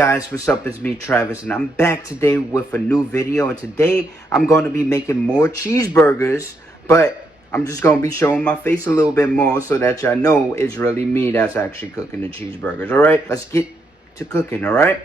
guys, what's up? It's me, Travis, and I'm back today with a new video. And today I'm going to be making more cheeseburgers, but I'm just going to be showing my face a little bit more so that y'all know it's really me that's actually cooking the cheeseburgers. Alright, let's get to cooking. Alright,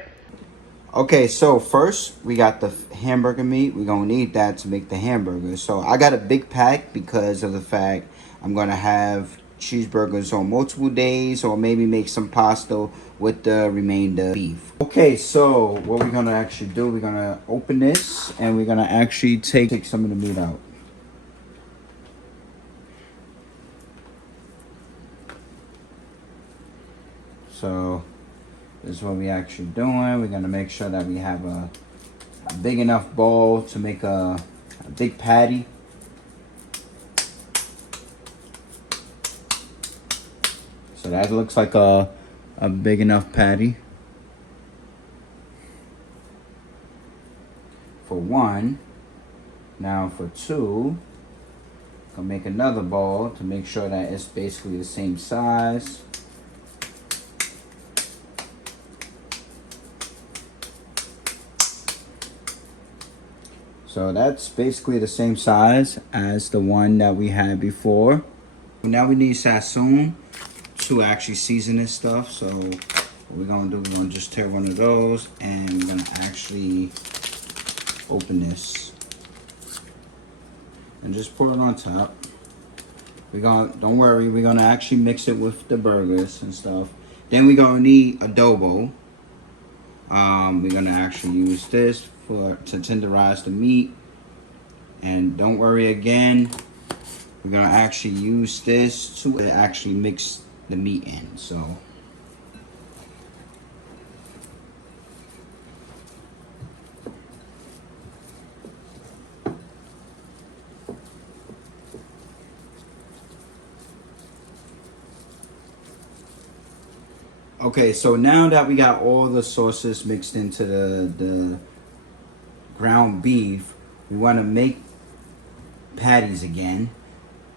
okay, so first we got the hamburger meat. We're going to need that to make the hamburgers. So I got a big pack because of the fact I'm going to have cheeseburgers on multiple days, or maybe make some pasta with the remainder beef. Okay, so what we're gonna actually do, we're gonna open this and we're gonna actually take some of the meat out. So this is what we actually doing. We're gonna make sure that we have a big enough bowl to make a big patty. So that looks like a big enough patty for one. Now for two, gonna make another bowl to make sure that it's basically the same size. So that's basically the same size as the one that we had before. Now we need sassoon to actually season this stuff. So what we're gonna do, we're gonna just tear one of those and we're gonna actually open this and just pour it on top. Don't worry, we're gonna actually mix it with the burgers and stuff. Then we're gonna need adobo. We're gonna actually use this to tenderize the meat. And don't worry, again, we're gonna actually use this to actually mix the meat in. So okay, so now that we got all the sauces mixed into the ground beef, we want to make patties again.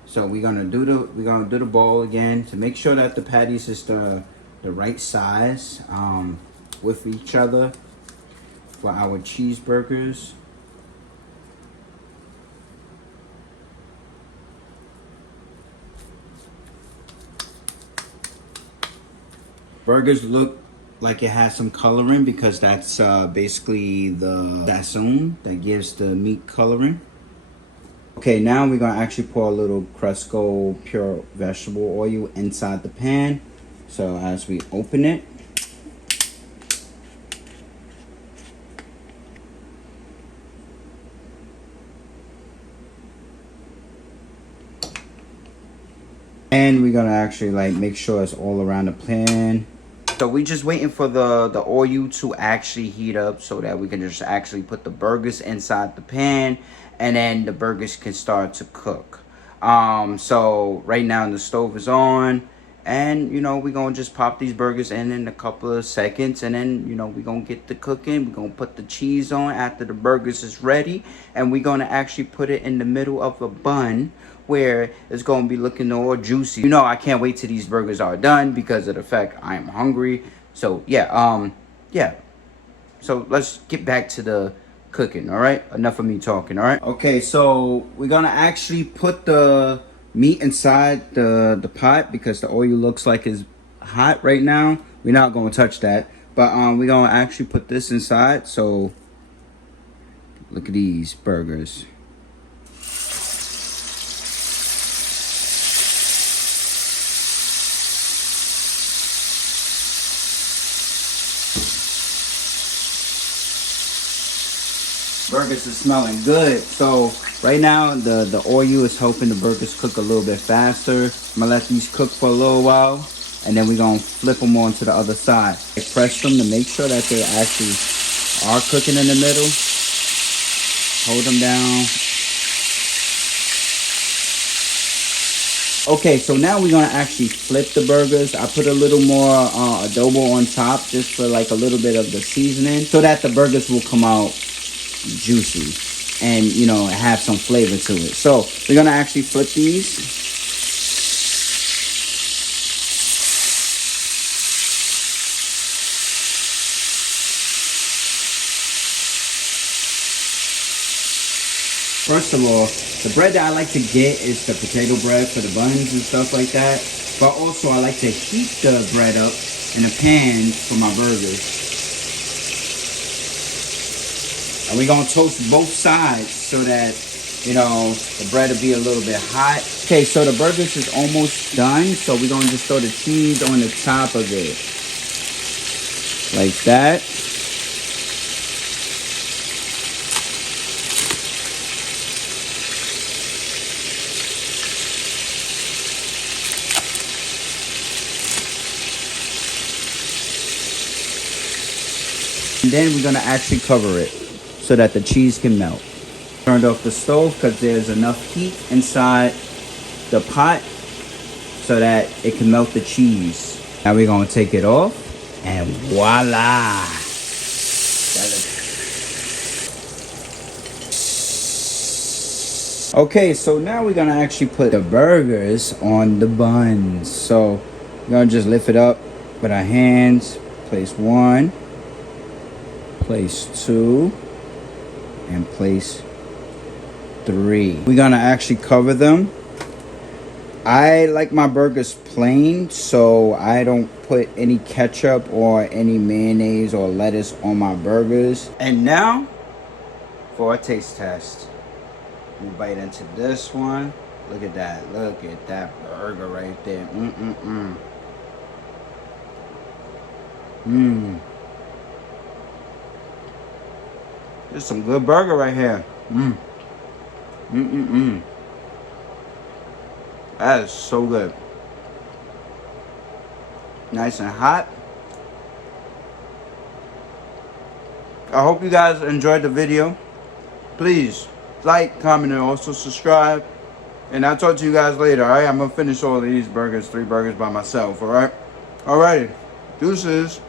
So we're gonna do the bowl again to make sure that the patties is the right size with each other for our cheeseburgers. Burgers look like it has some coloring because that's basically the sassoon that gives the meat coloring. Okay, now we're gonna actually pour a little Cresco pure vegetable oil inside the pan. So as we open it, and we're gonna actually like make sure it's all around the pan. So we just waiting for the oil to actually heat up so that we can just actually put the burgers inside the pan, and then the burgers can start to cook. So right now the stove is on, and you know we're gonna just pop these burgers in a couple of seconds, and then you know we're gonna get the cooking. We're gonna put the cheese on after the burgers is ready, and we're gonna actually put it in the middle of a bun where it's gonna be looking all juicy. You know, I can't wait till these burgers are done because of the fact I am hungry. So yeah, so let's get back to the cooking. All right, enough of me talking. All right, okay, so we're gonna actually put the meat inside the pot because the oil looks like it's hot right now. We're not gonna touch that, but we're gonna actually put this inside. So look at these burgers. Burgers are smelling good. So right now the oil is helping the burgers cook a little bit faster. I'm gonna let these cook for a little while, and then we're gonna flip them on to the other side. I press them to make sure that they actually are cooking in the middle. Hold them down. Okay, so now we're gonna actually flip the burgers. I put a little more adobo on top just for like a little bit of the seasoning so that the burgers will come out juicy and you know have some flavor to it. So we're gonna actually flip these. First of all, the bread that I like to get is the potato bread for the buns and stuff like that. But also I like to heat the bread up in a pan for my burgers. And we're gonna toast both sides so that, you know, the bread will be a little bit hot. Okay, so the burgers is almost done. So we're gonna just throw the cheese on the top of it. Like that. And then we're gonna actually cover it so that the cheese can melt. Turned off the stove because there's enough heat inside the pot so that it can melt the cheese. Now we're gonna take it off and voila. Okay, so now we're gonna actually put the burgers on the buns. So we're gonna just lift it up with our hands. Place one, place two, and place three. We're gonna actually cover them. I like my burgers plain, so I don't put any ketchup or any mayonnaise or lettuce on my burgers. And now for a taste test. We bite into this one. Look at that. Look at that burger right there. There's some good burger right here. That is so good. Nice and hot. I hope you guys enjoyed the video. Please like, comment, and also subscribe. And I'll talk to you guys later, alright? I'm going to finish all of these burgers, 3 burgers by myself, alright? Alrighty. Deuces.